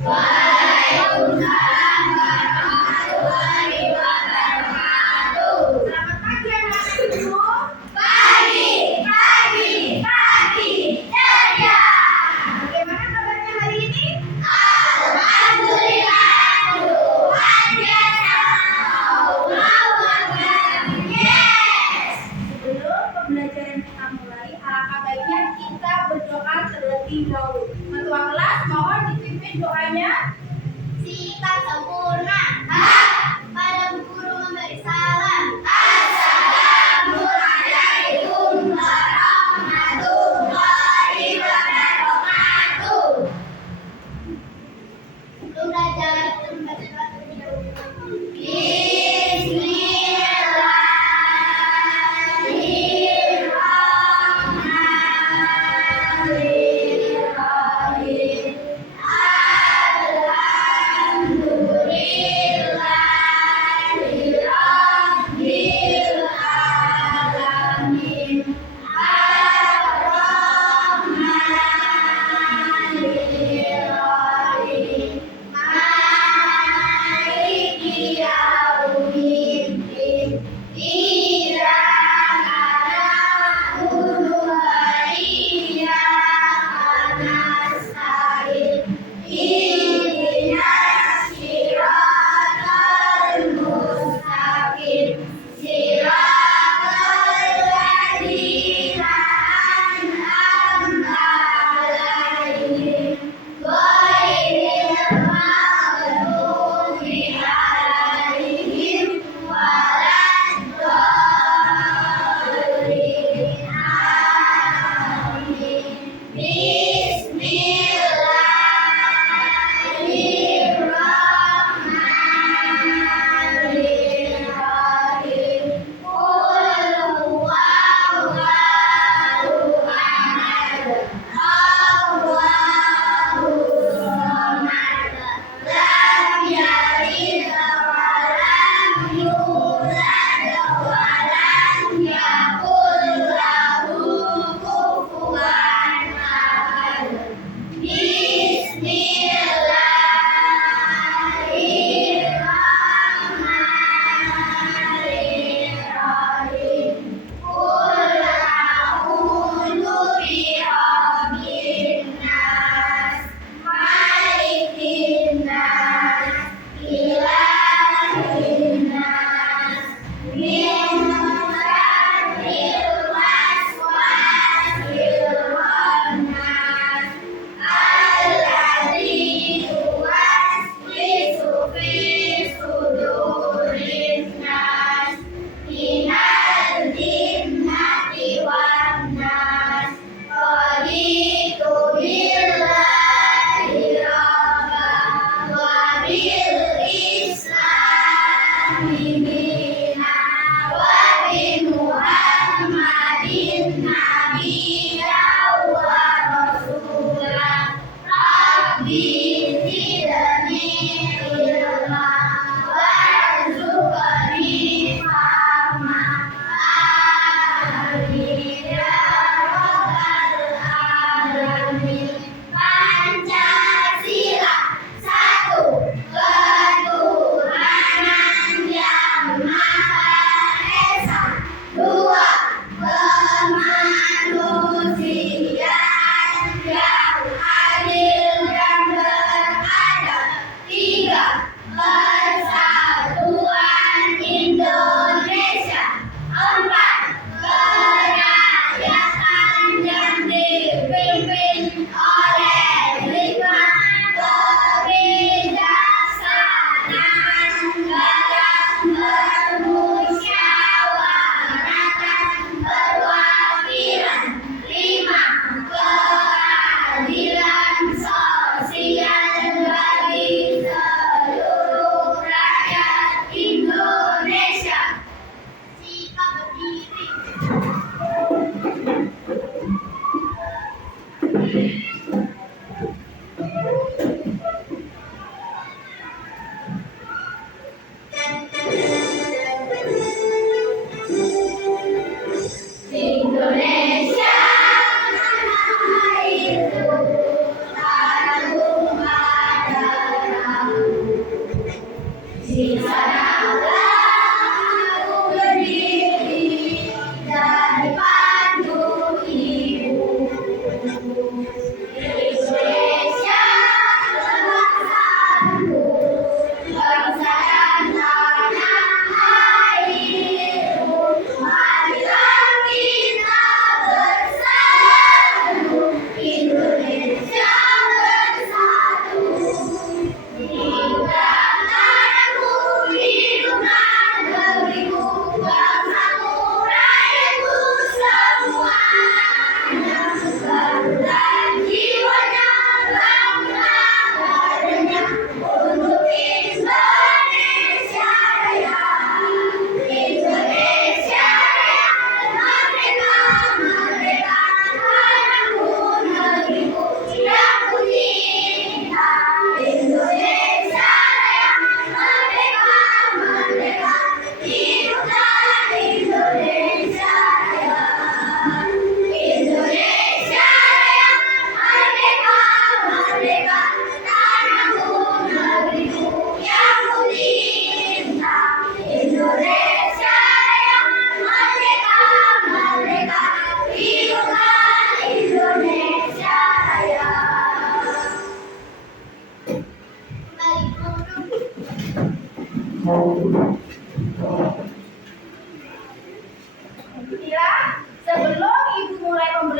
Waalaikumsalam warahmatullahi wabarakatuh. Selamat pagi anak-anak ibu. Pagi, pagi, pagi, jaya. Bagaimana kabarnya hari ini? Alhamdulillah, Tuhan biasa. Allahu Akbar. Yes. Sebelum pembelajaran kita mulai, alangkah baiknya kita berdoa terlebih dahulu. Ketua kelas mohon dipimpin doanya. Sikap sempurna. Pada guru memberi salam. Assalamualaikum warahmatullahi wabarakatuh. Sebelum belajar, kita membaca doa terlebih dahulu.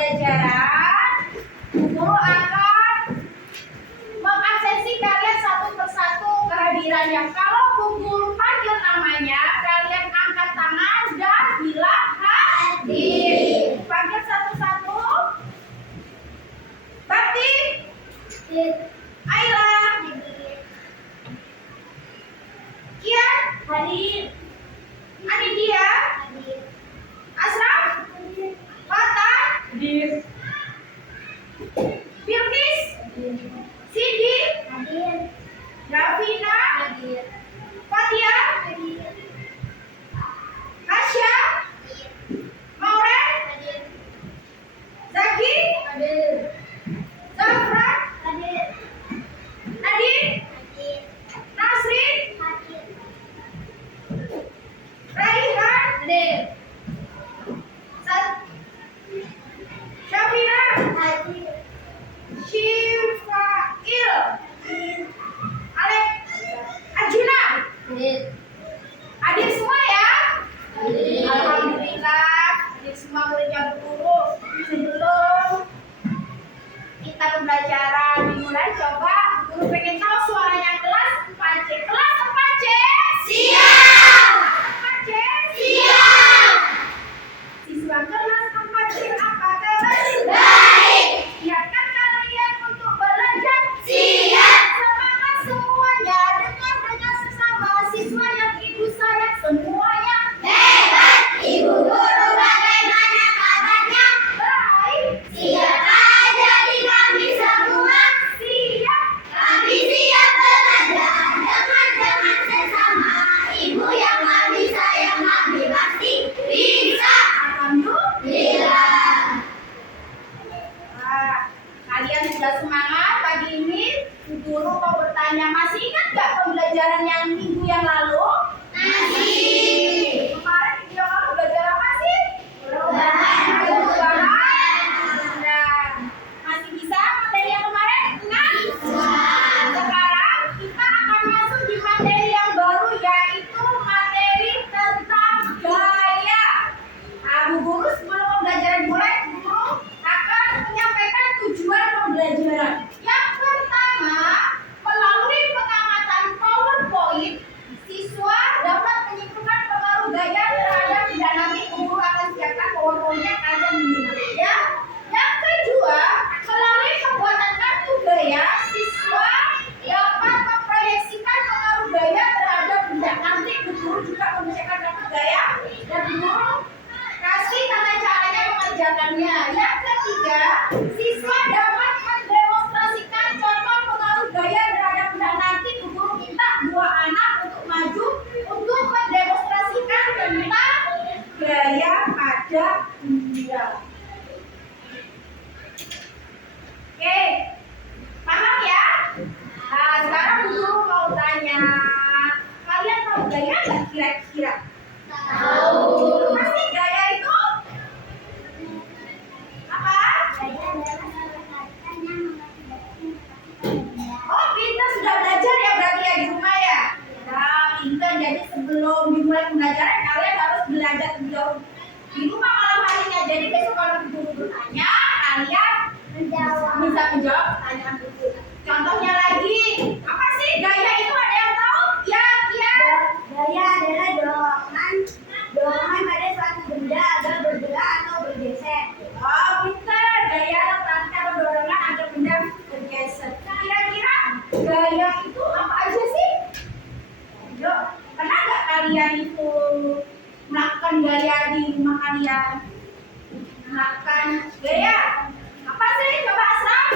pembelajaran, guru akan mengabsensi kalian satu persatu kehadirannya. Kalau Bu Guru panggil namanya, kalian angkat tangan dan bilang hadir. Panggil satu-satu. Bakti, Ayla, Kian, Hadir. Anindya, Asraf, Fatan, Bilkis, Cindy, Davina, Fatia, Hasya, Maureen, Zaki, Zafra, Nadine, Nasrin, Raihan, Syafira, Syifail, Alek, Arjuna. Hadir semua ya? Alhamdulillah, hadir semua muridnya guru. Sebelum kita pembelajaran dimulai, coba guru pengen tahu suaranya kelas 4C. Kelas 4C? Siap. 4C? Siap. Siswa kelas 4C apa kabar? Baik. Siapkan kalian untuk belajar? Siap. Semangat semuanya, dengan sesama siswa yang ibu sayang semuanya. Hebat. Ibu guru bagaimana kabarnya? Baik. Siapkah jadi kami semua? Siap. Kami siap belajar dengan sesama. Ibu yang kami sayang, kami pasti bisa. Alhamdulillah. Nah, kalian sudah semangat pagi ini? Bu Guru mau bertanya, masih ingat nggak pembelajaran yang minggu yang lalu? Masih. Kemarin minggu yang lalu belajar apa sih? Perubahan. Nah, masih bisa materi yang kemarin? Ingat? Sekarang kita akan masuk di materi yang baru, yaitu materi tentang gaya. Nah, Bu Guru sebelum pembelajaran mulai, Bu Guru akan menyampaikan tujuan pembelajaran. Yang pertama, melalui pengamatan PowerPoint, siswa dapat menyimpulkan pengaruh gaya terhadap dan nanti Bu Guru akan siapkan PowerPoint-nya kalian menyimak ya. Yang kedua, melalui pembuatan kartu gaya, siswa dapat memproyeksikan pengaruh gaya terhadap benda. Nanti Bu Guru juga memecahkan kartu gaya dan Bu Guru kasih tata caranya mengerjakannya. Yang ketiga, siswa dapat mendemonstrasikan contoh pengaruh gaya terhadap benda. Nanti Bu Guru minta 2 anak untuk maju untuk mendemonstrasikan tentang gaya pada benda. Oke, paham ya? Nah, sekarang Bu Guru mau tanya, kalian tahu gaya nggak kira-kira? Tahu. Pasti gaya itu apa? Oh, pintar sudah belajar ya berarti ya di rumah ya? Nah, pintar. Jadi sebelum dimulai pembelajaran kalian harus belajar terlebih dahulu di rumah malam harinya. Jadi besok kalau Bu Guru bertanya, kalian bisa menjawab pertanyaan Bu Guru. Contohnya lagi, apa sih gaya itu? Ada yang tahu? Ya, Kia. Gaya adalah dorongan pada suatu benda agar bergerak atau bergeser. Oh, pintar. Gaya tadi atau dorongan agar benda bergeser. Kira-kira gaya itu apa aja sih? Yuk, pernah nggak kalian itu melakukan gaya di rumah kalian? Melakukan gaya apa sih? Coba Asraf.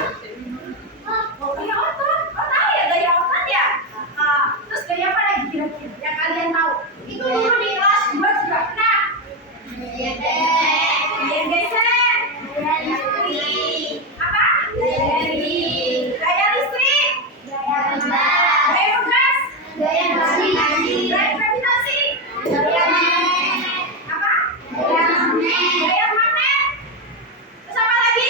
Oh, gaya otot. Oh, tahu ya gaya otot ya? Terus gaya apa lagi kira-kira yang kalian tahu? Itu dulu di kelas 2 juga pernah. Gaya geser. Apa? Gaya listrik. Gaya tugas. Gaya gravitasi. Apa? Gaya magnet. Terus apa lagi?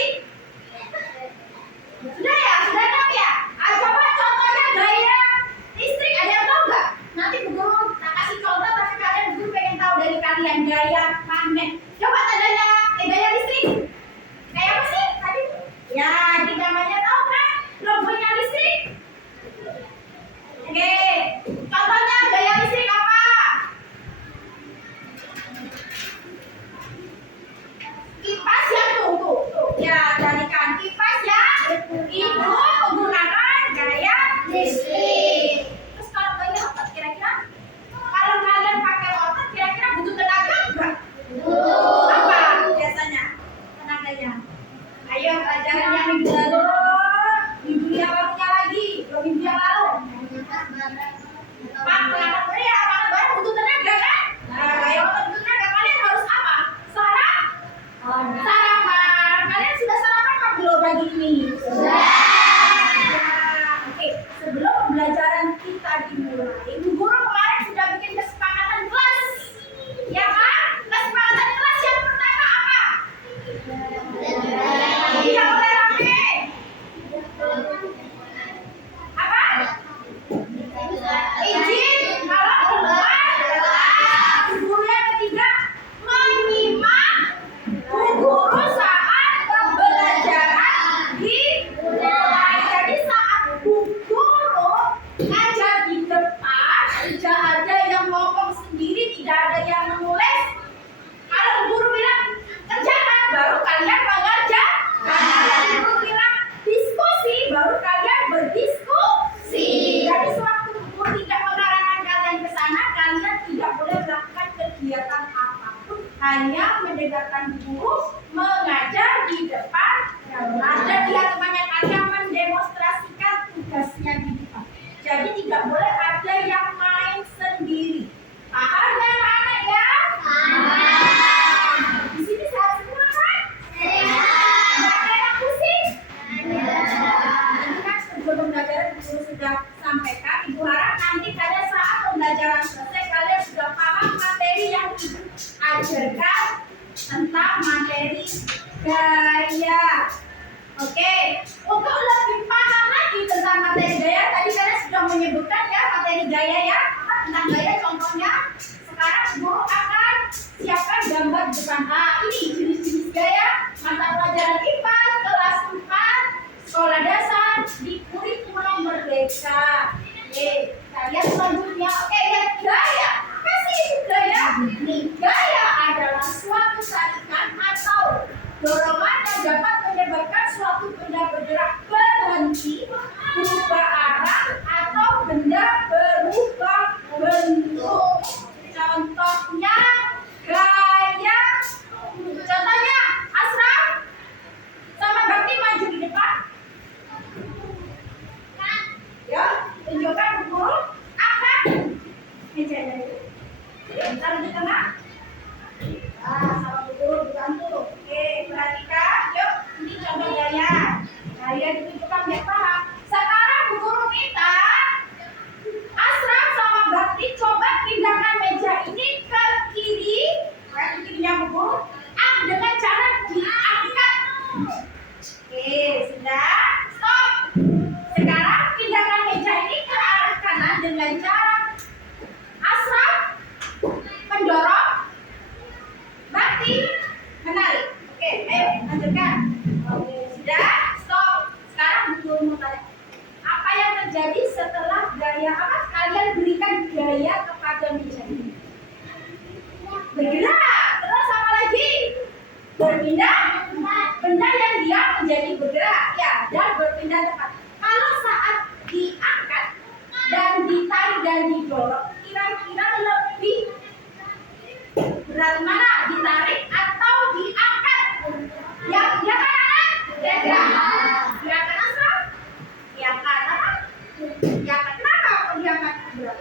Sarapan. Kalian sudah sarapan apa belum pagi ini? Sudah. Oke, sebelum pembelajaran kita dimulai, Ibu Guru kemarin sudah bikin kesepakatan kelas. Ya kan? Kesepakatan kelas yang pertama apa? Tidak boleh rame. Apa? Izin kalau keluar kelas. Guru yang ketiga, menyimak Bu Guru saat pembelajaran dimulai. Jadi saat Bu Guru ngajar di depan, tidak ada yang ngomong sendiri, tidak ada yang menulis. Kalau guru bilang kerjakan, baru kalian mengerjakan. Kalau guru bilang diskusi, baru kalian berdiskusi. Jadi sewaktu guru tidak mengarahkan kalian ke sana, kalian tidak boleh melakukan kegiatan apapun, hanya mendengarkan guru mengajar di depan. Ada dia temannya kalian mendemonstrasikan tugasnya di depan. Jadi tidak boleh ada yang main sendiri. Paham ya anak-anak ya? Di sini sehat semua kan? Nggak ada yang pusing? Ini kan sebelum pembelajaran guru sudah sampaikan. Ibu harap nanti pada saat pembelajaran selesai kalian sudah paham materi yang ibu ajarkan tentang materi gaya. Oke, untuk lebih paham lagi tentang materi gaya, tadi kalian sudah menyebutkan ya materi gaya ya, apa tentang gaya contohnya. Sekarang guru akan siapkan gambar di depan. Ini jenis-jenis gaya mata pelajaran IPA kelas 4 sekolah dasar di kurikulum Merdeka. Oke, kalian selanjutnya, oke lihat gaya. Apa sih itu gaya? Nih, gaya adalah suatu tarikan atau dorongan yang dapat menyebabkan suatu benda bergerak berhenti, berubah arah, atau benda berubah bentuk. Contohnya gaya. Contohnya Asram sama Bakti maju di depan. Ya, tunjukkan guru akan meja itu. Bentar di tengah. Sama guru dibantu. Oke, perhatikan. Yuk, ini contoh gaya. Gaya ditunjukkan biar paham. Sekarang Bu Guru minta Asram sama Bakti coba pindahkan meja ini ke kiri. Ke kirinya Bu Guru. Dengan cara diangkat. Oke, sudah. Stop. Sekarang pindahkan meja ini ke arah kanan dengan cara Asram mendorong, Bakti menarik. Oke, ayo lanjutkan. Oke, sudah. Stop. Sekarang Bu Guru mau tanya, apa yang terjadi setelah gaya apa kalian berikan gaya kepada meja ini? Bergerak. Terus apa lagi? Berpindah. Benda yang diam menjadi bergerak ya, dan berpindah tempat. Kalau saat diangkat dan ditarik dan didorong, kira-kira lebih berat mana? Ditarik atau diangkat? Ya kan anak? Diangkat Asram? Diangkat apa? Diangkat. Kenapa kalau diangkat berat?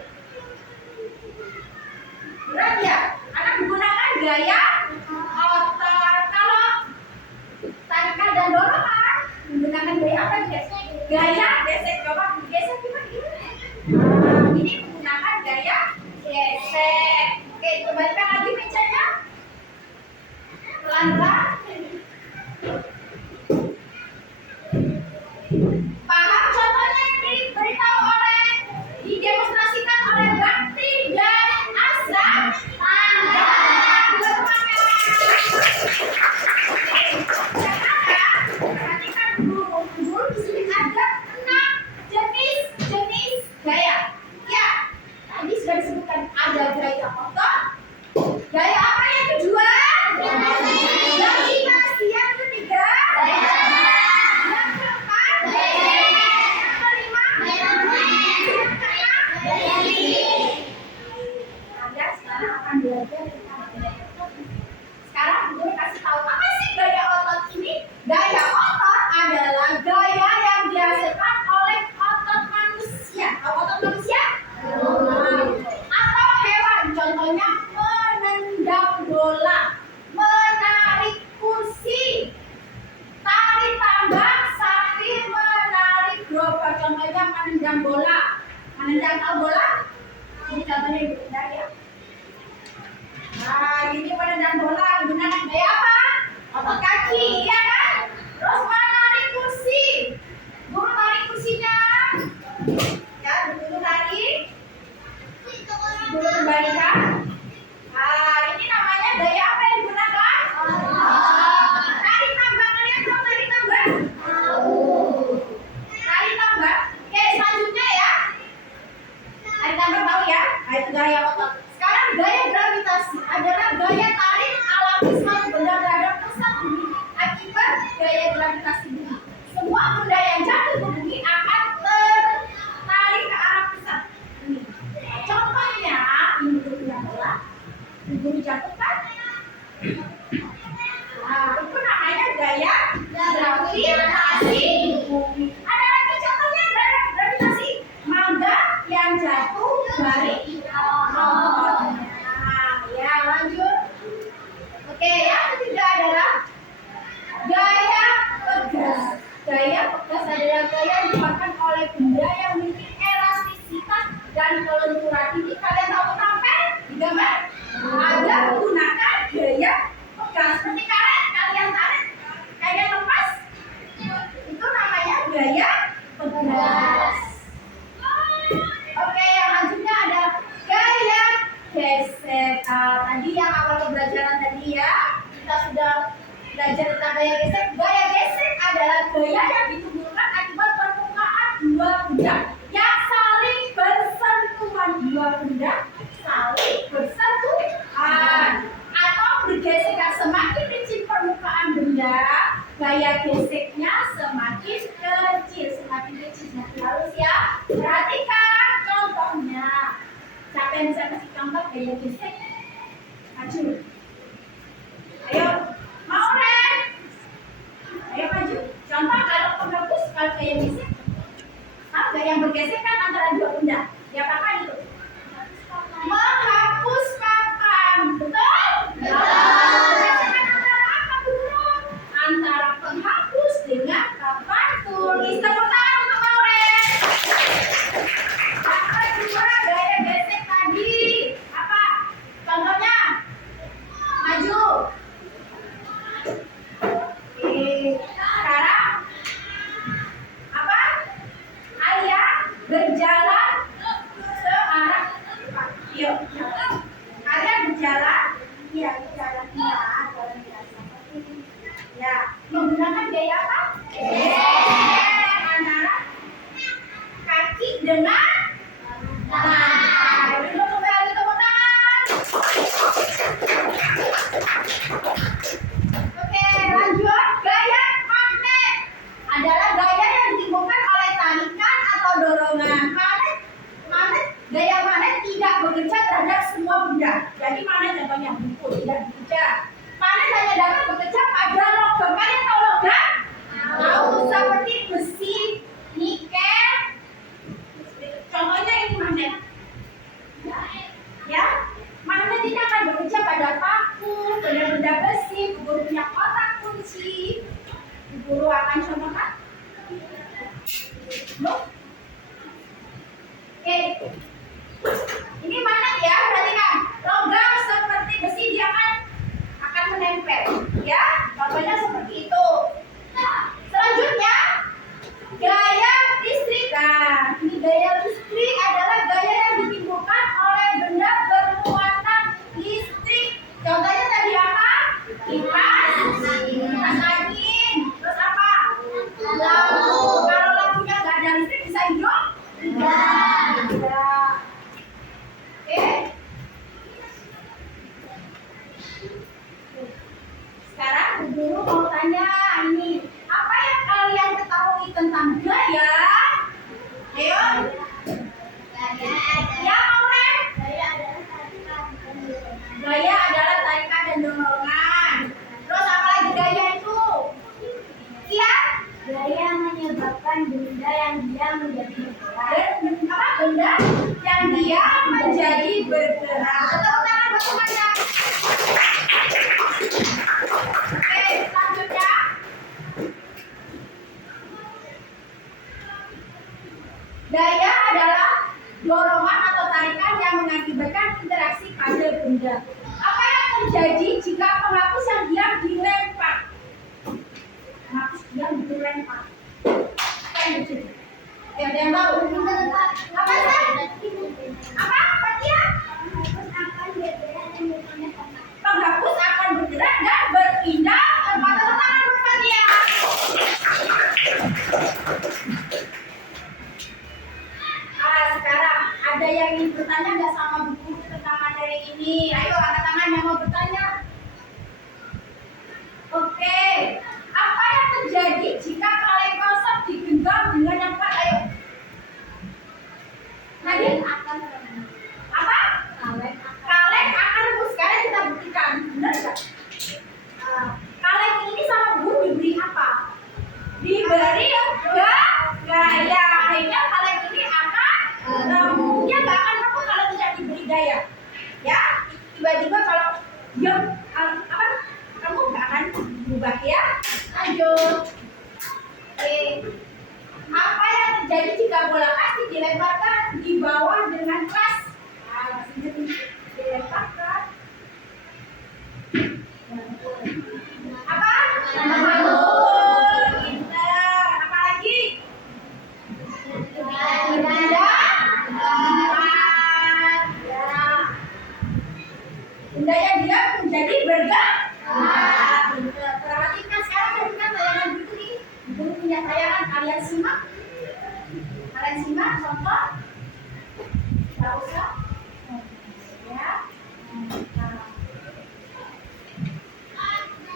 Berat ya? Anak menggunakan gaya otot. Kalau tarikan dan dorongan menggunakan gaya apa guys? Gaya gesek. Coba gesek gimana? Ini menggunakan gaya gesek. Oke, kembalikan lagi mejanya. Pelan-pelan. Paham contohnya diberitahu oleh, didemonstrasikan oleh Bakti dan Asram? Sekarang perhatikan guru. Guru di sini ada 6 gravitasi bumi. Ada lagi contohnya gravitasi. Mangga yang jatuh dari pohon. Nah, ya lanjut. Oke, yang ketiga adalah gaya pegas. Gaya pegas adalah gaya yang dipakai oleh benda yang memiliki elastisitas dan kelenturan. Ini kalian tahu kenapa? Di gambar ada menggunakan gaya pegas. Seperti kalian tarik, kalian lepas, itu namanya gaya pegas. Oke, yang lanjutnya ada gaya gesek. Tadi yang awal pembelajaran tadi ya, kita sudah belajar tentang gaya gesek. Gaya gesek adalah gaya yang ditimbulkan akibat permukaan dua benda yang saling bersentuhan. Dua benda saling bersentuhan atau bergesekan. Semakin licin permukaan benda, gaya geseknya semakin kecil. Semakin kecil, semakin halus ya. Perhatikan contohnya. Siapa yang bisa kasih contoh gaya gesek? Maju. Ayo, mau Ren? Ayo maju. Contoh kalau penghapus, kalau gaya gesek. Tahu gak yang bergesekan antara dua benda? Ya apa itu? Menghapus papan. Betul? Bergesekan antara apa dulu? Antara penghapus dengan papan tulis. Tepuk tangan untuk Maureen. Apa juga gaya gesek tadi? Apa? Contohnya? Maju. Oke. Sekarang apa? Ayah berjalan searah. Yuk. Kalian berjalan? Iya, berjalan. Iya, jalan biasa. Ya, menggunakan gaya apa? Antara kaki dengan tangan. Dulu kembali tepuk tangan. Oke, lanjut. Gaya magnet adalah gaya yang ditimbulkan oleh tarikan atau dorongan. Gaya magnet tidak bekerja terhadap semua benda. Jadi magnet contohnya buku tidak bekerja. Magnet hanya dapat bekerja pada logam. Kalian tahu logam? Tahu, seperti besi, nikel. Contohnya ini magnet. Ya, magnet ini akan bekerja pada paku, benda-benda besi. Guru punya kotak kunci. Guru akan contohkan. Loh? Oke. Ini magnet ya, perhatikan. Logam seperti besi dia akan menempel, ya. Contohnya seperti itu. Nah, selanjutnya gaya listrikan. Ini gaya listrik adalah gaya yang ditimbulkan oleh benda bermuatan listrik. Contohnya tadi apa? Kipas angin. Terus apa? Lampu. Kalau lampunya nggak ada listrik bisa hidup? Tidak. Oke. Sekarang guru mau tanya ini, apa yang kalian ketahui tentang gaya? Ayo. Ya, Maureen. Gaya adalah tarikan dan dorongan. Terus apa lagi gaya itu? Iya. Gaya menyebabkan benda yang dia menjadi bergerak. Apa benda yang dia menjadi bergerak. Tepuk tangan buat semuanya. Oke, selanjutnya. Gaya adalah dorongan atau tarikan yang mengakibatkan interaksi pada benda. Apa yang terjadi jika penghapus yang diam dilempar? Penghapus diam dilempar. Apa yang terjadi? Ada yang tahu? Apa sih? Apa? Apa dia? Penghapus akan bergerak dan berpindah tempat. Tepuk tangan buat Fatia. Sekarang ada yang ingin bertanya nggak sama buku tentang materi ini? Ayo angkat tangan yang mau bertanya. Oke. Apa yang terjadi jika kaleng kosong digenggam dengan yang kuat? Ayo. Tadi Akan apa? Kaleng akan rebus. Sekarang kita buktikan. Benar nggak? Kaleng ini sama guru diberi apa? diberi gaya. Akhirnya kalian ini akan rambutnya nggak akan rampung kalau tidak diberi gaya. Ya, tiba-tiba kalau diam apa rambut nggak akan berubah ya. Lanjut. Apa yang terjadi jika bola kaki dilemparkan di bawah dengan keras? Nah, masih dilemparkan. Apa? Betul. Pintar. Apa lagi? Benda yang diam menjadi bergerak. Perhatikan sekarang berikan tayangan berikut ini. Belum punya tayangan kalian simak. Kalian simak contoh. Tidak usah. Ya.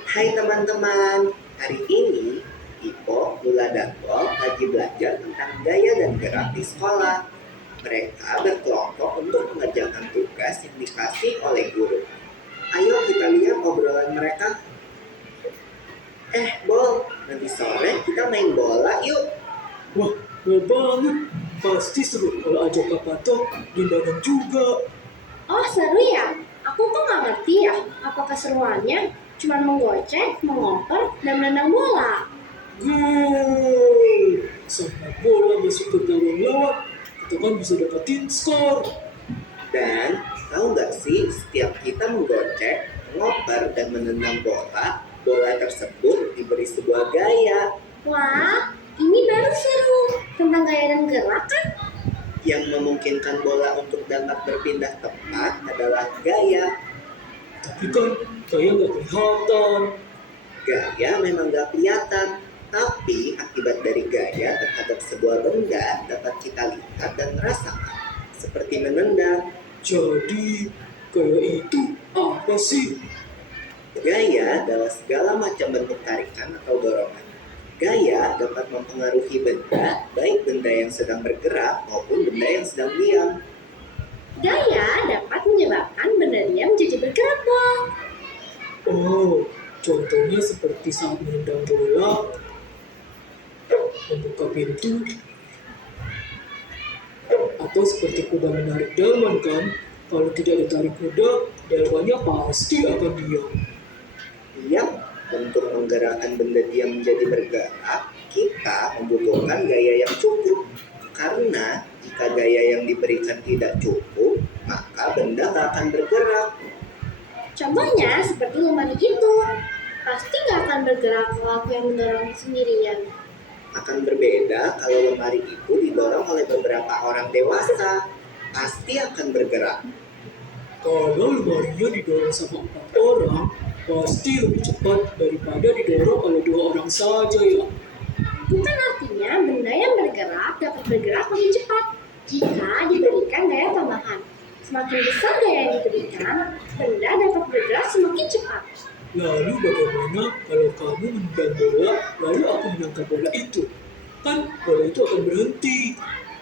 Hai teman-teman, hari ini Ipo, Lula, dan Bob lagi belajar tentang gaya dan gerak di sekolah. Mereka berkelompok untuk mengerjakan tugas yang dikasih oleh guru. Ayo kita lihat obrolan mereka. Bob, nanti sore kita main bola yuk. Wah, mau banget. Pasti seru kalau ajak Kak Pato, Dindanan juga. Oh seru ya? Aku kok nggak ngerti ya apa keseruannya? Cuman menggocek, mengoper, dan menendang bola. Gol! Sampai bola masuk ke gawang lawan, kita kan bisa dapetin skor. Dan tahu nggak sih, setiap kita menggocek, mengoper, dan menendang bola, bola tersebut diberi sebuah gaya Wah, ini baru seru. Tentang gaya dan gerak kan? yang memungkinkan bola untuk dapat berpindah tepat adalah gaya. Tapi kan gaya nggak kelihatan. Gaya memang gak kelihatan, tapi akibat dari gaya terhadap sebuah benda dapat kita lihat dan rasakan, seperti menendang. Jadi, gaya itu apa sih? Gaya adalah segala macam bentuk tarikan atau dorongan. Gaya dapat mempengaruhi benda, baik benda yang sedang bergerak maupun benda yang sedang diam. Gaya dapat menyebabkan benda diam menjadi bergerak, Bob. Oh, contohnya seperti saat menendang bola, membuka pintu, atau seperti kuda menarik delman kan? Kalau tidak ditarik kuda, delmannya pasti akan diam. Diam untuk menggerakkan benda diam menjadi bergerak, kita membutuhkan gaya yang cukup. Karena jika gaya yang diberikan tidak cukup, maka benda tak akan bergerak. Contohnya seperti lemari itu. Pasti nggak akan bergerak kalau aku yang mendorong sendirian. Akan berbeda kalau lemari itu didorong oleh beberapa orang dewasa. Pasti akan bergerak. Kalau lemarinya didorong sama 4 orang, pasti lebih cepat daripada didorong oleh 2 orang saja ya. Bukan artinya benda yang bergerak dapat bergerak lebih cepat jika diberikan gaya tambahan. Semakin besar gaya yang diberikan, benda dapat bergerak semakin cepat. Lalu bagaimana kalau kamu menendang bola, lalu aku menangkap bola itu? Kan bola itu akan berhenti.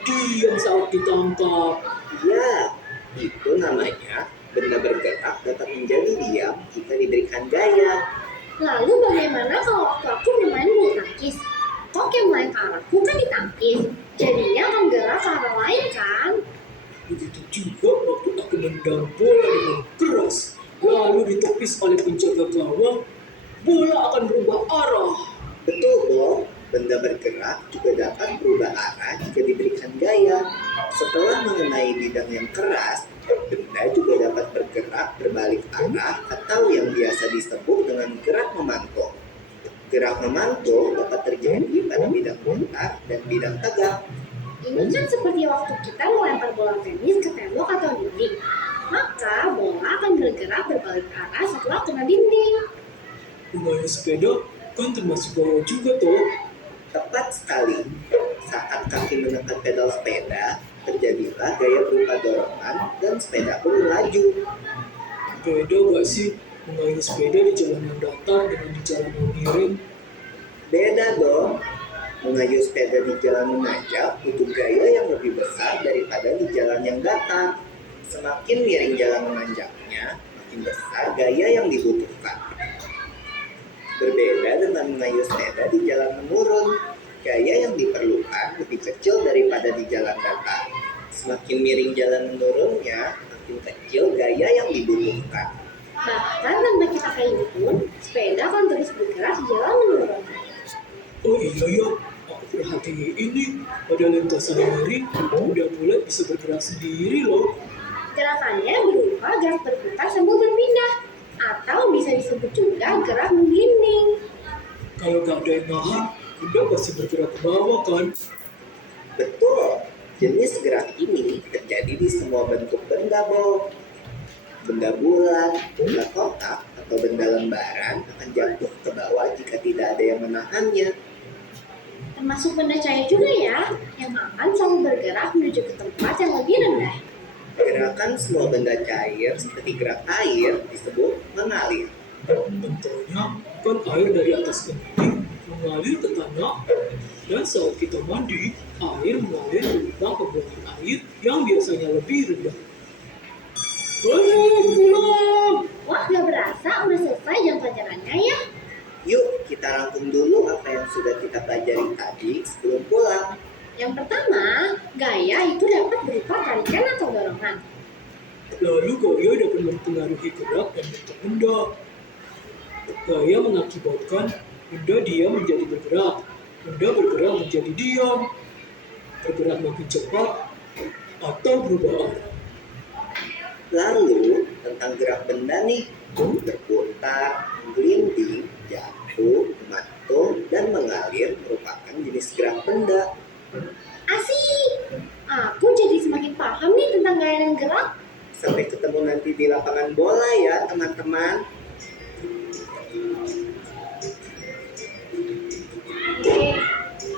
Diam saat ditangkap. Ya, itu namanya benda bergerak dapat menjadi diam jika diberikan gaya. Lalu bagaimana kalau waktu aku bermain bulu tangkis? Kok yang main ke arahku kan ditangkis, jadinya akan gerak ke arah lain kan? Begitu juga waktu aku menendang bola dengan keras, lalu ditepis oleh penjaga gawang, bola akan berubah arah. Betul, Bob. Benda bergerak juga dapat berubah arah jika diberikan gaya. Setelah mengenai bidang yang keras, benda juga dapat bergerak berbalik arah atau yang biasa disebut dengan gerak memantul. Gerak memantul dapat terjadi pada bidang putar dan bidang tegak. Ini kan seperti waktu kita melempar bola tenis ke tembok atau dinding. Maka bola akan bergerak berbalik arah setelah kena dinding. Bermain sepeda kan termasuk gaya juga tuh. Tepat sekali. Saat kaki menekan pedal sepeda, terjadilah gaya berupa dorongan dan sepeda pun melaju. Beda gak sih mengayuh sepeda di jalan yang datar dengan di jalan yang miring? Beda dong. Mengayuh sepeda di jalan menanjak butuh gaya yang lebih besar daripada di jalan yang datar. Semakin miring jalan menanjaknya, makin besar gaya yang dibutuhkan. Berbeda dengan mengayuh sepeda di jalan menurun. Gaya yang diperlukan lebih kecil daripada di jalan datar. Semakin miring jalan menurunnya, makin kecil gaya yang dibutuhkan. Bahkan tanpa kita kayu pun, sepeda akan terus bergerak di jalan menurun. Oh iya ya, aku perhatiin ini. Pada lintasan miring, udah mulai bisa bergerak sendiri loh. Gerakannya berupa gerak berputar sambil berpindah, atau bisa disebut juga gerak menggelinding. Kalau gak ada yang nahan, benda pasti bergerak ke bawah kan? Betul, jenis gerak ini terjadi di semua bentuk benda, Bo. Benda bulat, benda kotak, atau benda lembaran akan jatuh ke bawah jika tidak ada yang menahannya. Termasuk benda cair juga ya, yang akan selalu bergerak menuju ke tempat yang lebih rendah. Gerakan semua benda cair seperti gerak air disebut mengalir. Contohnya, kan air dari atas genting mengalir ke tanah, dan saat kita mandi, air mengalir ke lubang pembuangan air yang biasanya lebih rendah. Pulang! Wah, gak berasa udah selesai jam pelajarannya ya. Yuk, kita rangkum dulu apa yang sudah kita pelajari tadi sebelum pulang. Yang pertama, gaya itu dapat berupa tarikan atau dorongan. Lalu gaya dapat mempengaruhi gerak dan bentuk benda. Gaya mengakibatkan benda diam menjadi bergerak, benda bergerak menjadi diam, bergerak makin cepat, atau berubah arah. Lalu, tentang gerak benda nih, berputar, menggelinding, jatuh, mematung, dan mengalir merupakan jenis gerak benda. Asik! Aku jadi semakin paham nih tentang gaya dan gerak. Sampai ketemu nanti di lapangan bola ya, teman-teman. Oke,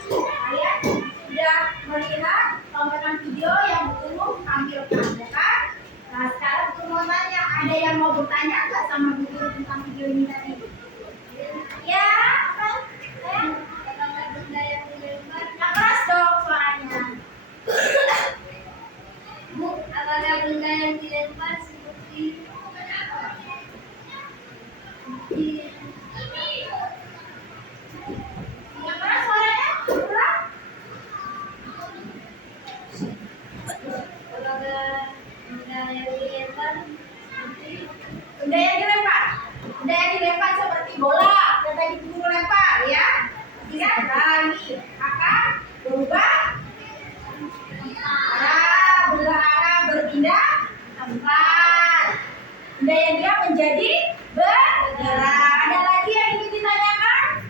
kalian sudah melihat tontonan video yang Bu Guru tampilkan, ya kan? Nah, sekarang Bu Guru mau tanya, ada yang mau bertanya nggak sama Bu Guru tentang video ini tadi? Ya, kan? Yang keras dong suaranya. Bu, apakah benda yang dilempar seperti Yang keras suaranya, kurang? apakah benda yang dilempar seperti Benda yang dilempar. Benda yang dilempar seperti bola yang tadi Bu Guru lempar, ya. Lihat lagi akan berubah arah, berpindah tempat. Benda yang diam menjadi bergerak. Ada lagi yang ingin ditanyakan?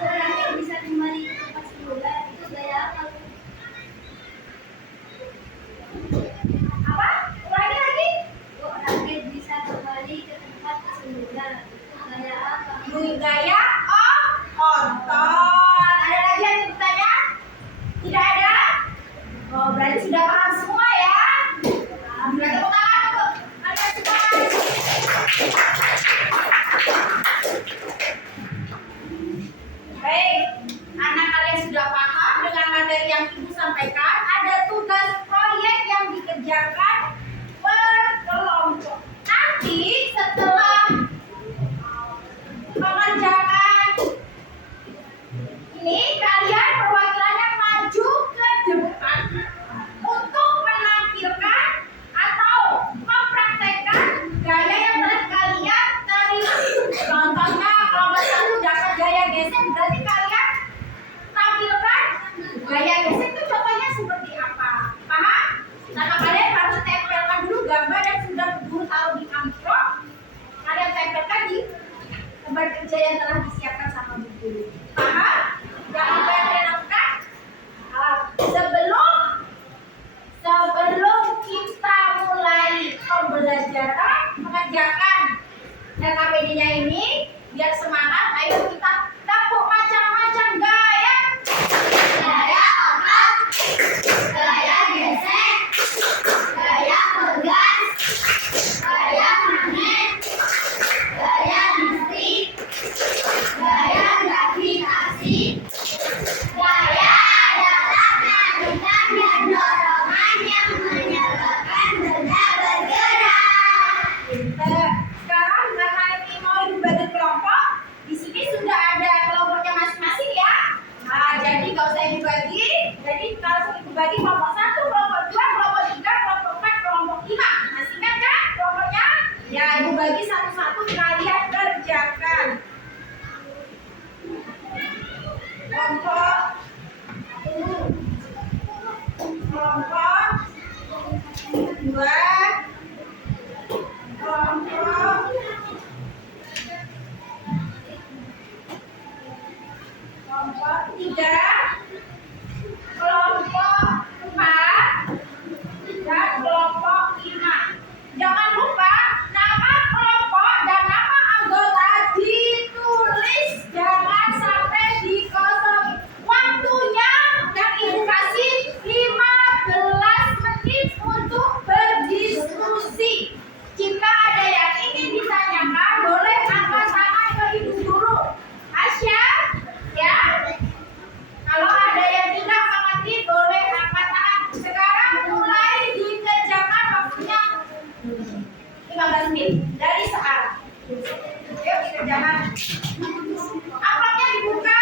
orang yang bisa kembali ke tempat semula itu gaya apa? Apa? Ulangi lagi. Orang yang bisa kembali ke tempat semula itu gaya apa? Gaya otot. Ada lagi yang ingin bertanya? Tidak ada? Oh, berarti sudah paham semua ya? Alhamdulillah, tepuk tangan untuk kalian semua. Baik, anak kalian sudah paham dengan materi yang Ibu sampaikan. Ada tugas proyek yang dikerjakan berkelompok. Nanti setelah mengerjakan ini, kalian perwakilannya maju ke depan untuk menampilkan atau mempraktekkan gaya yang telah kalian terima. Contohnya, kalau satu dapat gaya gesek, berarti kalian tampilkan gaya gesek itu contohnya seperti apa. Paham? Nah, kalian harus tempelkan dulu gambar yang sudah guru taruh di amplop. Kalian tempelkan di tempat kerja yang telah disiapkan sama Bu Guru. Paham? Yang apa yang kalian lakukan? Sebelum kita mulai pembelajaran mengerjakan LKPD-nya ini, biar semangat, ayo kita tepuk macam-macam gaya. Gaya otot, gaya gesek, gaya pegas, gaya magnet, gaya listrik, gaya gravitasi. Gaya adalah tarikan dan dorongan yang menyebabkan benda bergerak. Sekarang karena ini mau dibagi kelompok, Yuk dikerjakan. Amplopnya dibuka.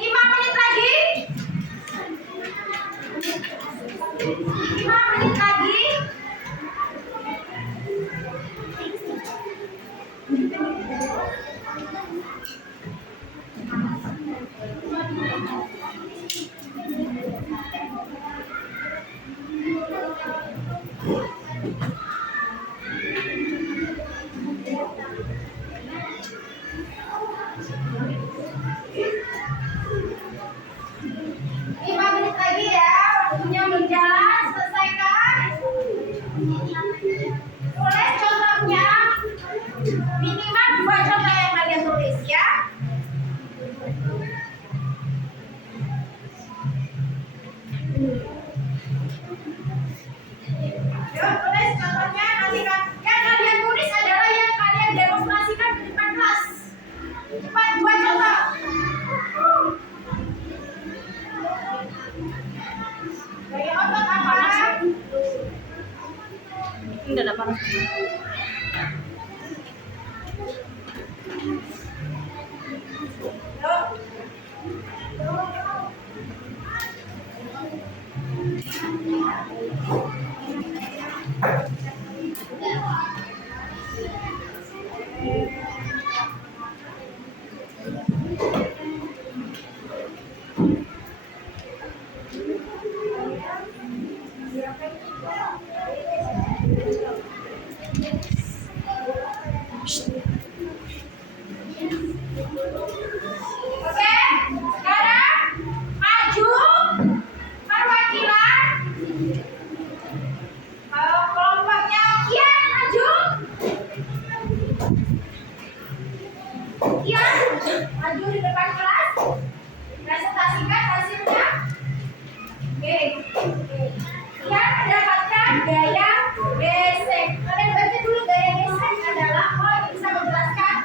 Lima menit lagi. 5 menit lagi. 5 menit lagi ya, waktunya berjalan, selesaikan. Tulis contohnya, minimal 2 contoh yang kalian tulis ya. Yuk, tulis contohnya, nanti kan yang kalian tulis adalah yang kalian demonstrasikan di depan kelas. Cepat, 2 contoh. Gaya otot apa? Enggak ada panas. Oke, sekarang maju perwakilan kelompoknya Kian, maju. Kian, maju di depan kelas. Presentasikan hasilnya. Oke, Kian mendapatkan gaya gesek. Kalian baca dulu gaya gesek adalah, oh ini bisa menjelaskan.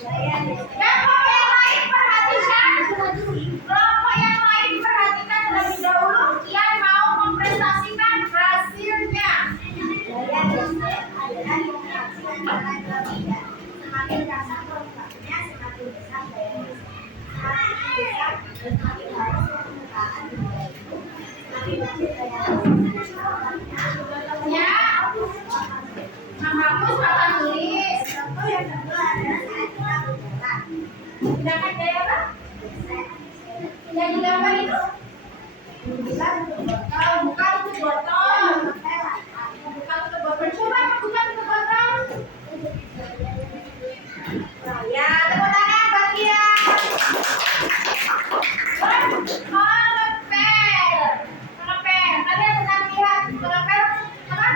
Dan kelompok yang lain perhatikan. Kelompok yang lain perhatikan terlebih dahulu. Kian mau mempresentasikan hasilnya. Gaya gesek adalah interaksi antara dua benda. Semakin kasar kontaknya, semakin besar gaya gesek. Semakin besar, semakin halus permukaan benda itu. Semakin kecil gaya gesek. Ya, menghapus papan tulis. Contoh yang kedua adalah saat kita bergerak. Tindakan gaya apa? Gesek. Yang digambar itu? Kita bergerak. Kalau bukan itu botol. Sampai langkah. Bukan itu botol. Coba bukan itu botol. Ya, tepuk tangan buat dia. Mengepel. Mengepel. Kalian pernah lihat mengepel apa?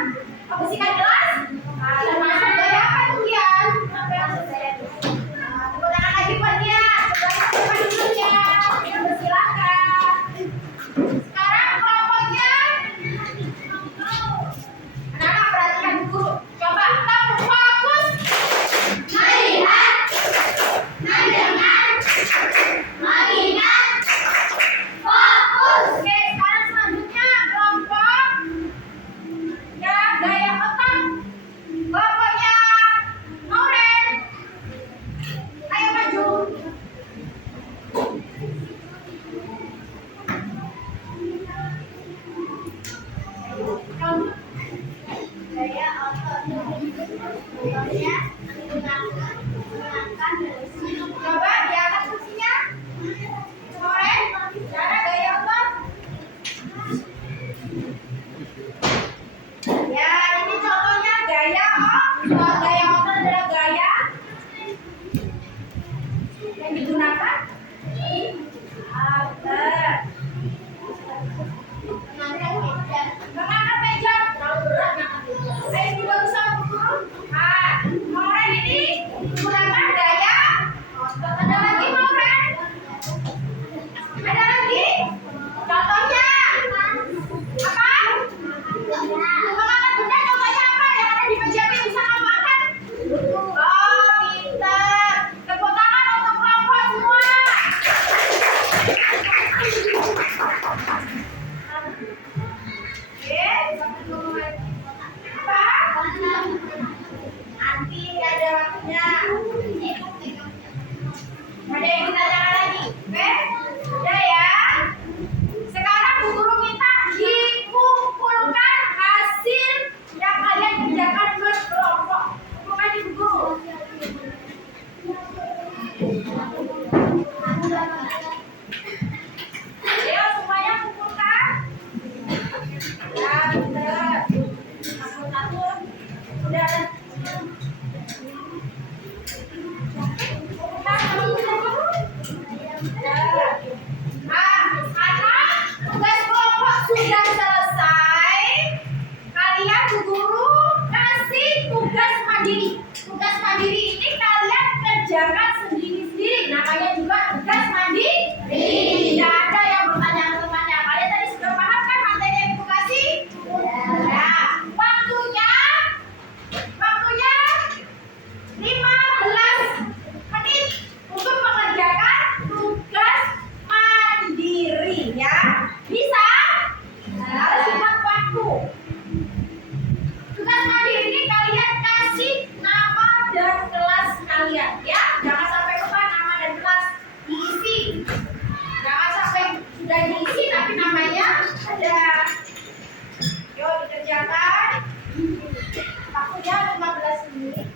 Membersihkan gelas? Nah, termasuk gaya apa tuh Kian? Mengepel. Tepuk tangan lagi buat dia. Coba dulu ya. Silakan. Sekarang kelompoknya. Anak-anak perhatikan guru. Coba kamu fokus. Melihat. Mendengar. Mengingat. Fokus. Oke, sekarang selanjutnya kelompok ya gaya otak. Kelompoknya Maureen. Ayo maju. Gaya otot. Contohnya menggunakan besi. Coba diangkat kursinya. Maureen, cara gaya otot. Ya, ini contohnya gaya otot. Gaya otot adalah gaya yang digunakan agar mengangkat meja. Saya juga bisa guru. Nah, Maureen ini menggunakan gaya otot. Ada lagi Maureen? Ada lagi? Contohnya apa? Mengangkat benda contohnya apa? Yang ada di meja yang bisa kamu angkat? Oh, pintar. Tepuk tangan untuk kelompok semua. Oke. Apa? Nanti ada waktunya. Ada yang ditanyakan lagi? Oke? Udah ya. Sekarang Bu Guru minta dikumpulkan hasil yang kalian kerjakan berkelompok. Kumpulkan di Bu Guru. Ayo semuanya kumpulkan. Ya, benar. Satu-satu. Udah. dikerjakan sendiri-sendiri. Namanya juga tugas mandiri. Tidak ada yang bertanya ke temannya. Kalian tadi sudah paham kan materi yang Ibu kasih? Ya. Waktunya 15 menit untuk mengerjakan tugas mandiri ya. Bisa? Harus ingat waktu. Tugas mandiri ini kalian kasih nama dan kelas kalian ya. Jangan sampai lupa nama dan kelas diisi. Jangan sampai sudah diisi tapi namanya ada. Yuk dikerjakan. Waktunya 15 menit.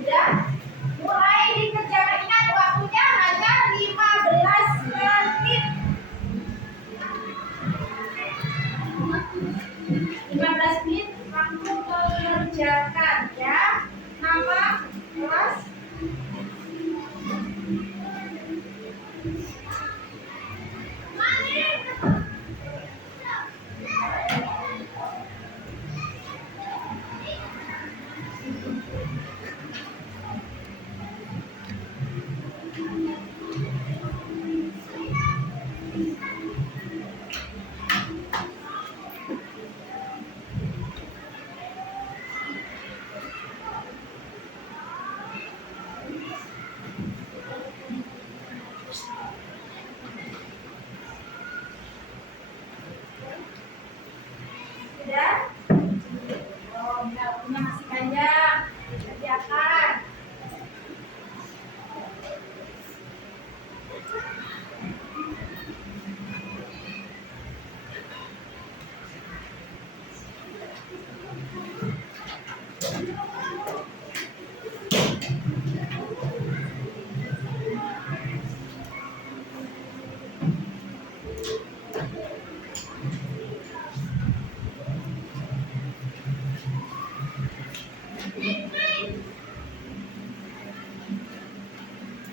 Sudah? Mulai dikerjakan. Ingat waktunya hanya 15 menit. 15 menit waktu mengerjakan ya. Nama kelas sudah? Oh, waktunya masih panjang. Kerjakan.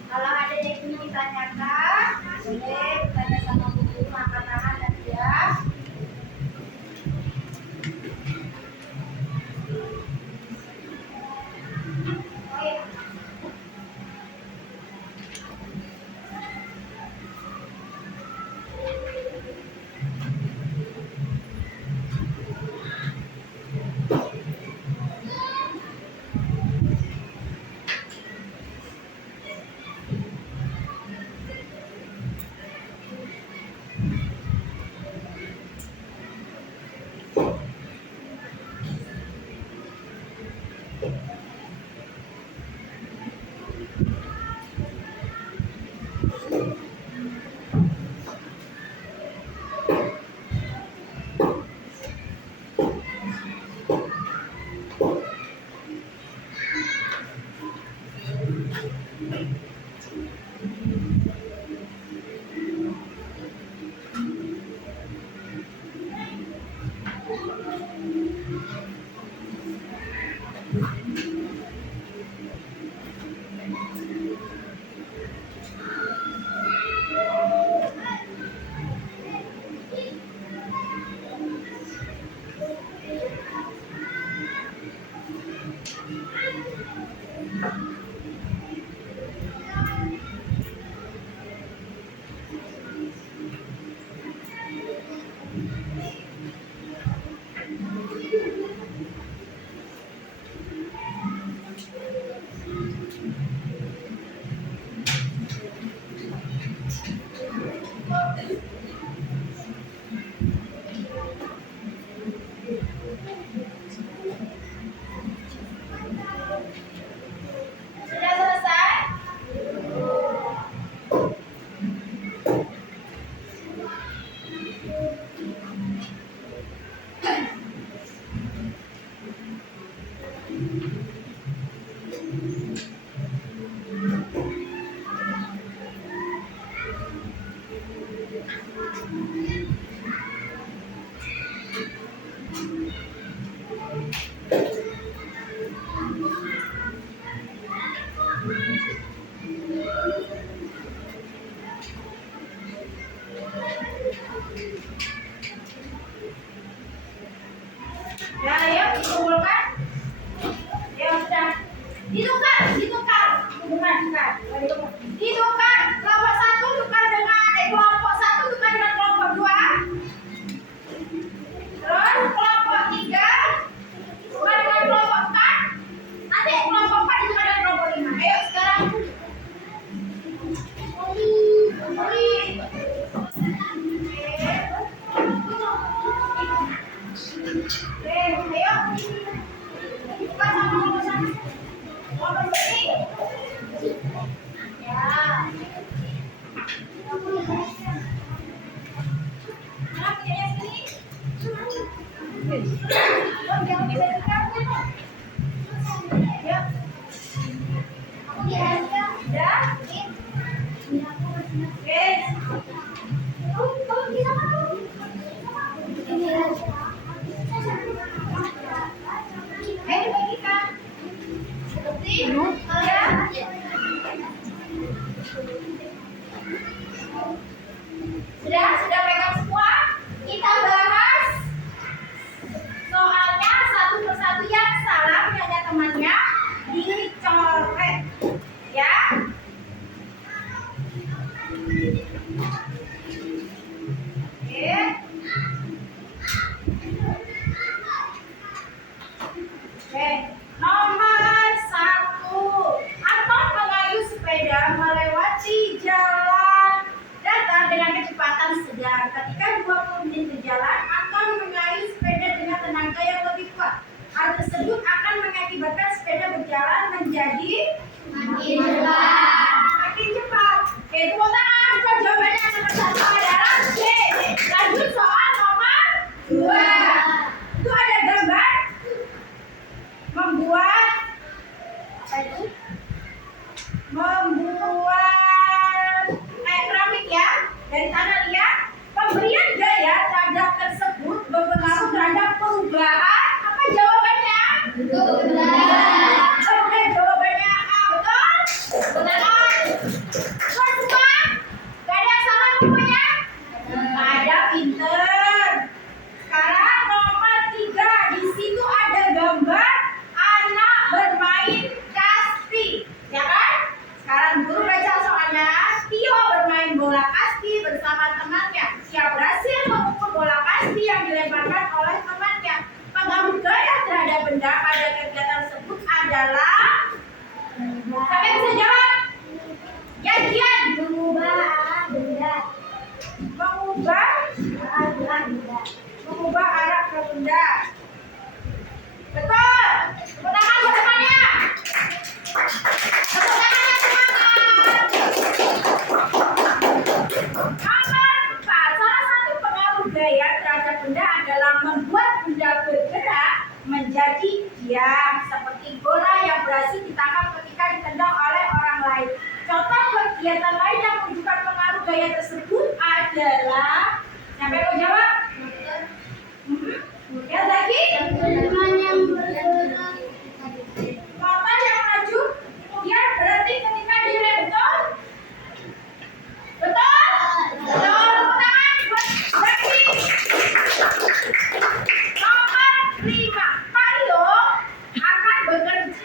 Kalau ada yang ingin ditanyakan, boleh bertanya sama Bu Guru, angkat tangan dan diam. Oke. Mana punyanya sini? Oh, jangan dibagikan. Ya. Aku dia. Udah? Oke. Dibagikan. Ya. Sudah pegang semua? Kita bahas soalnya satu persatu yang salah punya temannya dicoret. Ya. Oke. Oke. Nomor 1. Anton mengayuh sepeda melewati jalan datar dengan kecepatan sedang. Ketika 20 menit berjalan, Anton mengayuh sepeda dengan tenaga yang lebih kuat. Hal tersebut akan mengakibatkan sepeda berjalan menjadi makin cepat. Oke, tepuk tangan. Kita jawabannya nomor 1 adalah C. Lanjut soal nomor 2. Itu ada gambar membuat apa itu? Membuat keramik ya dari tanah liat. Pemberian gaya terhadap tersebut berpengaruh terhadap perubahan. Apa jawabannya? Oke, jawabannya A. Betul? Betul. Semua? Gak ada yang salah semuanya? Ada, pinter. Sekarang nomor 3. Di situ ada gambar anak bermain kasti, ya kan? Sekarang guru baca soalnya. Tio bermain bola kasti bersama temannya. Ia berhasil memukul bola kasti yang dilemparkan oleh temannya. Pengaruh gaya terhadap benda pada kegiatan tersebut adalah. Siapa yang bisa jawab? Gian. Mengubah arah ke benda. Betul. Tepuk tangan buat temannya. Tepuk tangannya semangat. Nomor 4. Salah satu pengaruh gaya terhadap benda adalah membuat benda bergerak menjadi diam, seperti bola yang berhasil ditangkap ketika ditendang oleh orang lain. Contoh kegiatan lain yang menunjukkan pengaruh gaya tersebut adalah. Siapa yang mau jawab? Ya lagi? Motor yang maju, kemudian berhenti ketika direm, betul? Betul? Betul. Tepuk tangan buat Zaki. Nomor 5. Pak Rio akan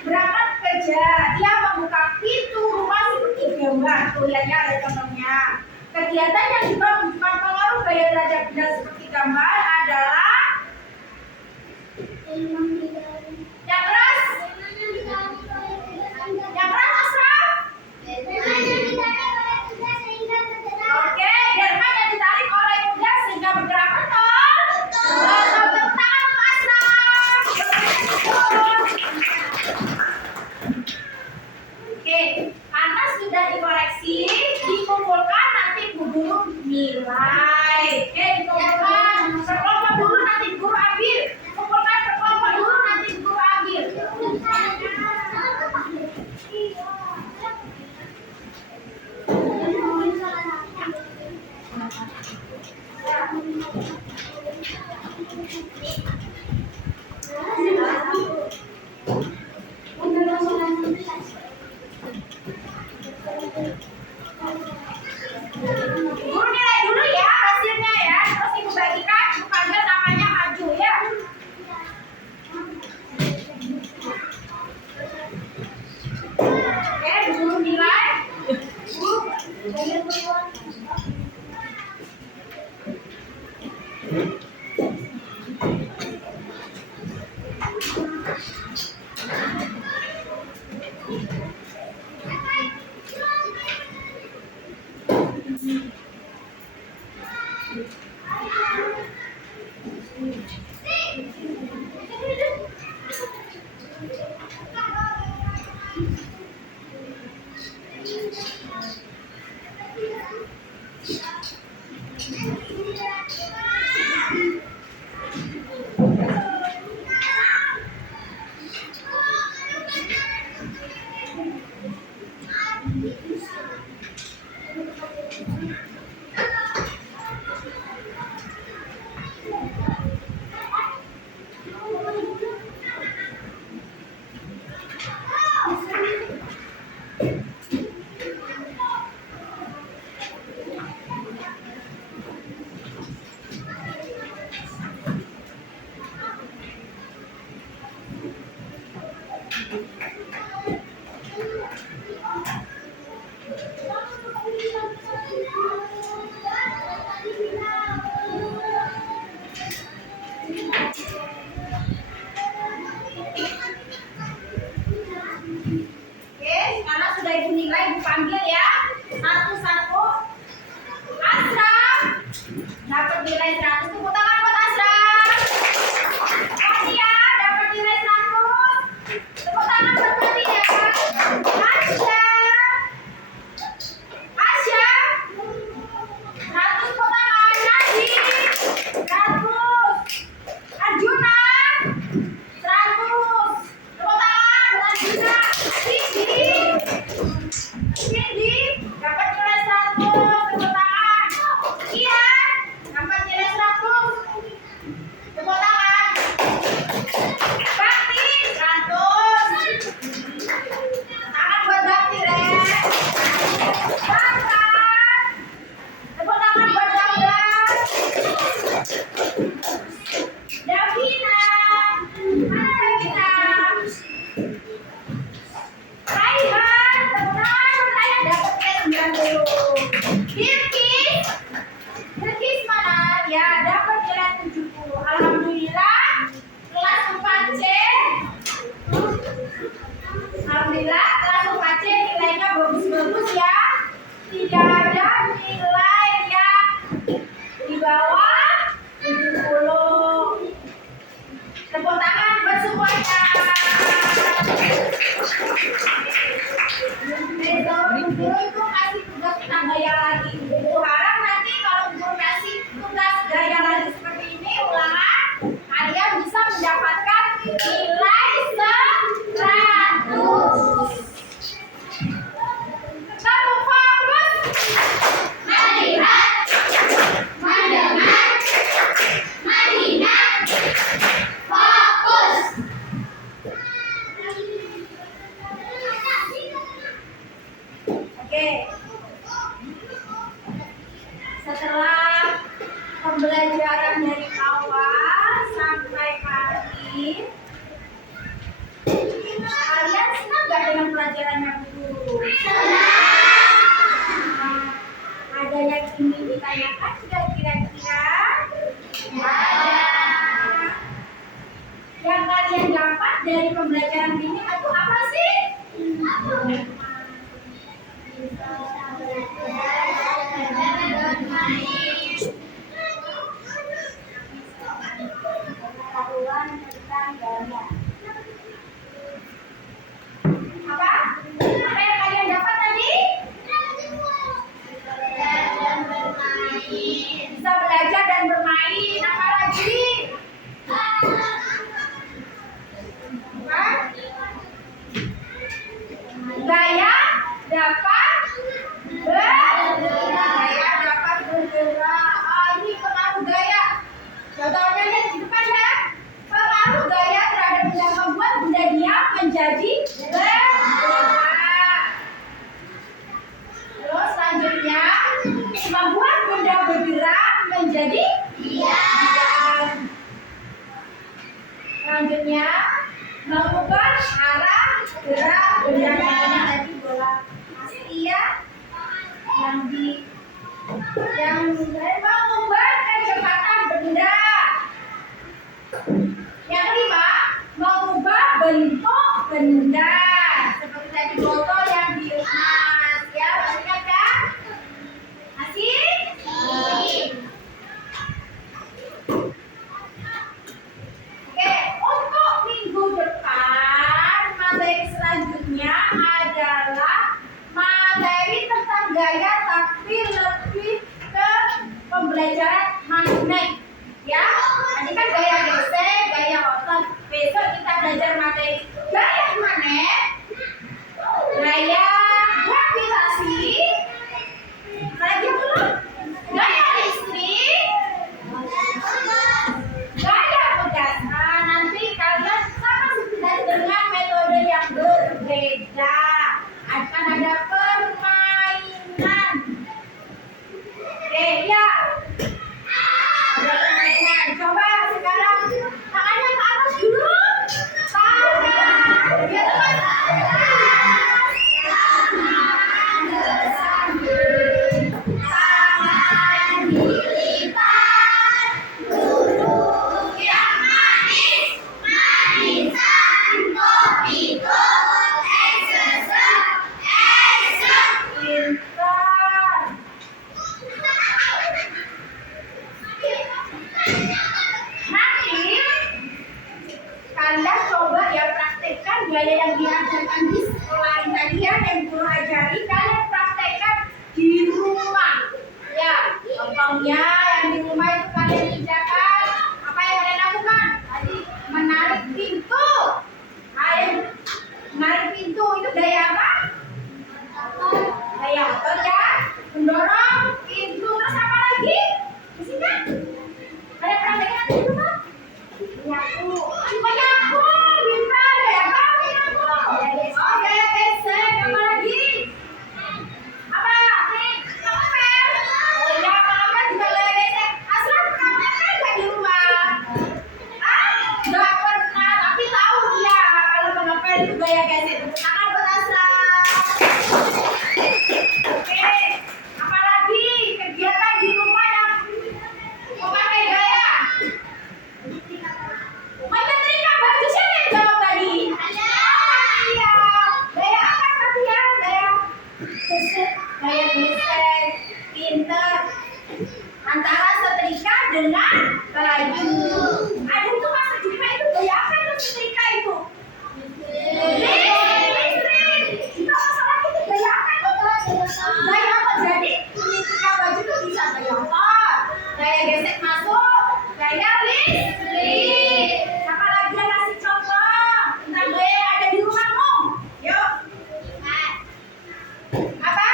berangkat kerja. Dia membuka pintu rumah seperti gambar. Tuh lihatnya ada contohnya. Kegiatan yang juga menunjukkan pengaruh gaya terhadap benda seperti gambar adalah yang keras. Yang keras, Asraf. Oke, derma yang ditarik oleh kuda sehingga bergerak, betul? Betul. Tepuk tangan untuk Asraf. Oke, karena sudah dikoreksi, dikumpulkan nanti Bu Guru nilai. Oke, dikumpulkan. Sekelompok dulu nanti guru ambil. Kumpulkan sekelompok dulu nanti guru ambil. Guru nilai dulu ya hasilnya ya, terus ibu bagikan, ibu panggil namanya maju ya. Oke, guru nilai. Oke, sekarang sudah ibu nilai, ibu panggil ya. Satu-satu. Asram. Dapat nilai 100. Tepuk tangan buat Asram. Fatia dapat nilai 100. Tepuk tangan buat Fatia. Asya. Asya. 100 tepuk tangan. Nadi. 100. Arjuna. 100. Tepuk tangan buat Arjuna. Cindy. Cindy dapat nilai 100. Tepuk tangan. Ian dapat nilai 100. Tepuk tangan. Bakti 100. Tangan buat Bakti, Re. Bangkan. Tepuk tangan buat Bangkan. Davina. Mana Davina? Raihan, tepuk tangan buat Raihan, dapat nilai 90. Bilkis. Bilkis mana? Ya, dapat nilai 70. Alhamdulillah. Kelas 4C. Alhamdulillah, kelas 4C nilainya bagus-bagus ya. Tidak ada nilai yang di bawah 70. Tepuk tangan buat semuanya. Besok guru itu kasih tugas kita gaya lagi. Ibu harap nanti kalau guru kasih tugas gaya lagi seperti ini ulangan, kalian bisa mendapatkan nilai 100. Kamu fokus, melihat, mendengar, melihat, fokus. Oke. Setelah pembelajaran dari awal sampai akhir, kalian senang gak dengan pelajarannya Bu? Senang. Ada yang ingin ditanyakan nggak kira-kira? Ada. Yang kalian dapat dari pembelajaran ini itu apa sih? Pengetahuan tentang gaya. Apa? Apa yang kalian dapat tadi? Bisa belajar dan bermain. Apa lagi? Apa? Gaya dapat bergerak. Ini pengaruh gaya. Contohnya lihat di depan ya. Pengaruh gaya terhadap benda membuat benda diam menjadi bergerak. Terus selanjutnya membuat benda bergerak menjadi diam. Selanjutnya mengubah arah gerak benda tadi bola Asia yang mengubah kecepatan benda. Yang kelima, mengubah bentuk benda seperti tadi botol yang diemas ya, masih ingat kan? Masih? Oke, untuk minggu depan materi selanjutnya adalah materi tentang gaya tapi lebih ke pembelajaran magnet ya. Tadi kan gaya gesek, gaya otot. Besok kita belajar materi gaya magnet, gaya gravitasi, mendorong pintu, terus apa lagi? Isinya? Ada pernah pegangan di rumah? Penyapu. Penyapu, bisa ya apa penyapu? Oh, gaya gesek, apa lagi? Apa? Ngepel. Oh iya, ngepel juga gaya gesek. Asraf pernah ngepel nggak di rumah? Ah, nggak pernah, tapi tahu dia kalau ngepel itu gaya gesek. Tepuk tangan buat Asraf. Oke, apalagi kegiatan di rumah yang memakai gaya? Menyetrika baju, siapa yang jawab tadi? Iya. Gaya apa tadi ya? Gaya gesek, gaya gesek, pinter. Antara setrika dengan baju. Ada itu Mas Jika itu gaya apa itu setrika itu? Listrik. Jika masalah itu gaya apa itu? Gaya apa? Jadi menyetrika baju itu bisa gaya motor, gaya gesek masuk, gaya listrik. Siapa lagi yang kasih contoh tentang gaya yang ada di rumahmu? Yuk. Apa?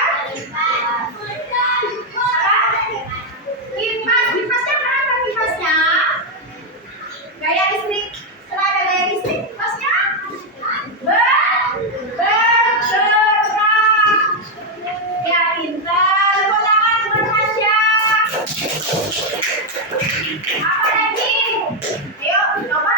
Kipas. Kipasnya kenapa kipasnya? Gaya listrik. Setelah ada gaya listrik, kipasnya bergerak. Ya pintar. Tepuk tangan buat Tasya. Apa lagi? Ayo coba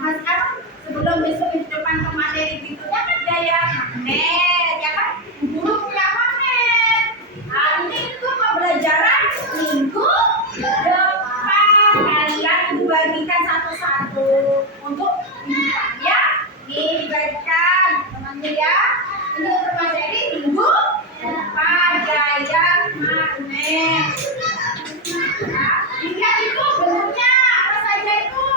Mas apa? Sebelum besok di depan ke materi berikutnya kan gaya magnet, ya kan? Guru punya magnet. Nanti itu pembelajaran minggu depan kalian dibagikan satu-satu untuk ya dibagikan teman-teman ya. Ini untuk materi minggu depan gaya magnet. Lihat itu bentuknya apa saja itu?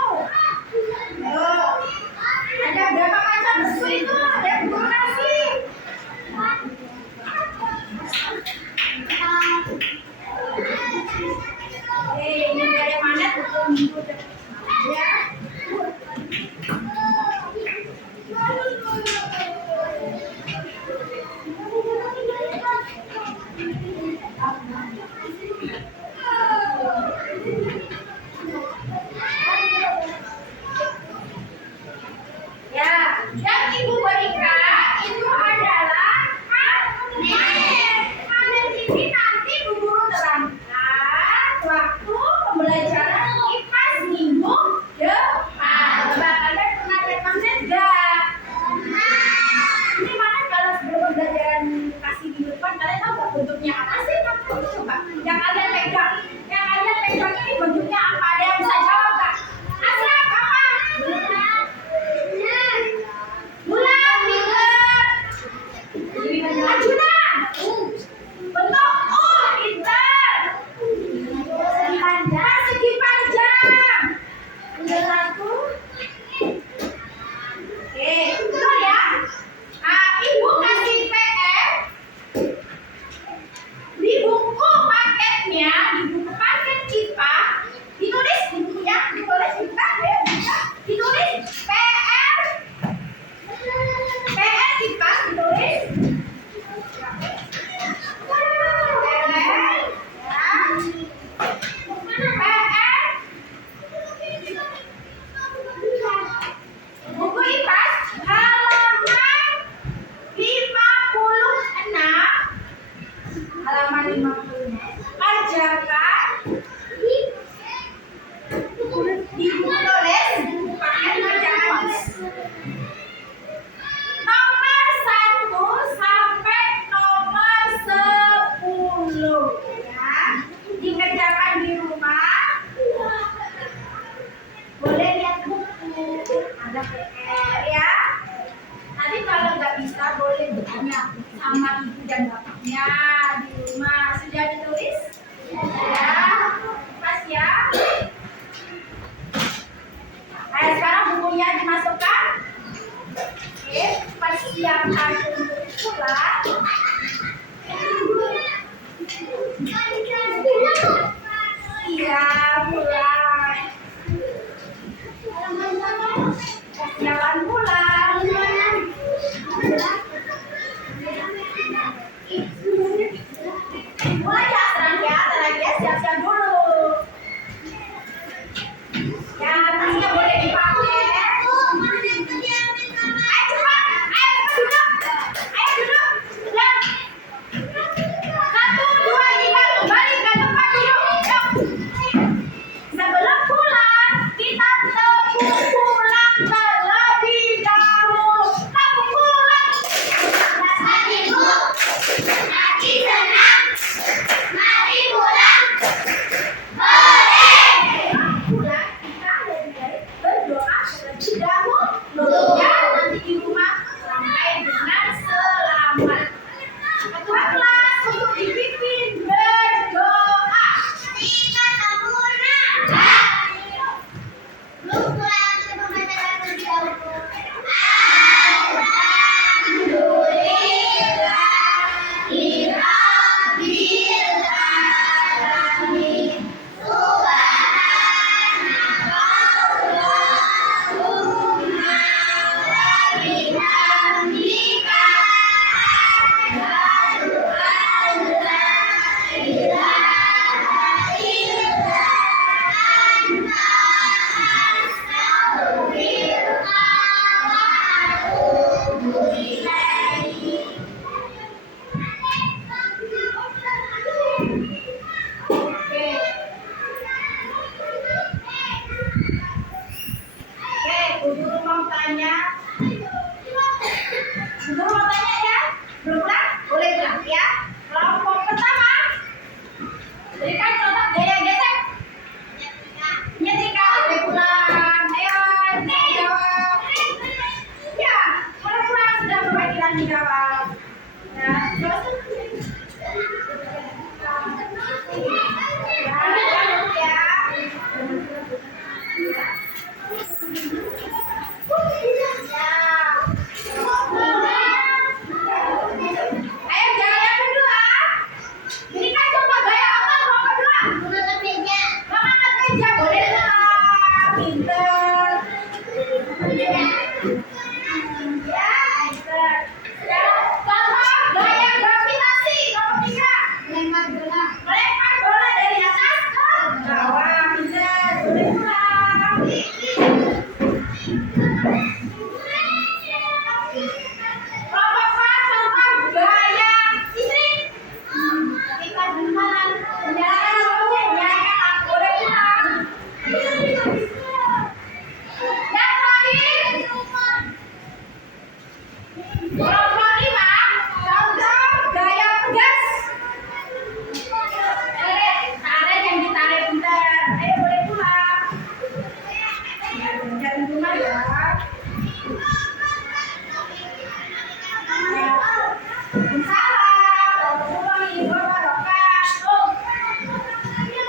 Ada berapa macam bentuk itu? Ada guru kasih. Ini gaya magnet untuk minggu depan ya. Ya, yang Ibu berikan itu adalah magnet. Magnet ini nanti Bu Guru terangkan waktu pembelajaran kipas minggu depan. Coba kalian pernah lihat magnet nggak? Ini mana kalau sebelum pembelajaran kasih minggu depan kalian tahu nggak bentuknya apa sih? Coba yang kalian pegang. Yang kalian pegang ini bentuknya apa? Ada yang bisa jawab nggak? Asraf apa? Bulan, pinter. Arjuna. Bentuk pinter. Persegi panjang. Satu. Oke, betul ya. Nah, Ibu kasih PR di buku paketnya, di buku paket kita ditulis di bukunya, ditulis kita ya, ditulis PR kita ditulis buku IPAS halaman 56 kerjakan di buku tulis buku paket kerjakan nomor 1 sampai nomor 10 ya. Dikerjakan di rumah. Boleh lihat buku, ada PR ya. Nanti kalau nggak bisa boleh bertanya sama ibu dan bapaknya di rumah. Sudah ditulis? Ya, pas ya. Nah, sekarang bukunya dimasukkan. Oke, persiapkan untuk pulang. Iya, pulang. Persiapan pulang. Mulai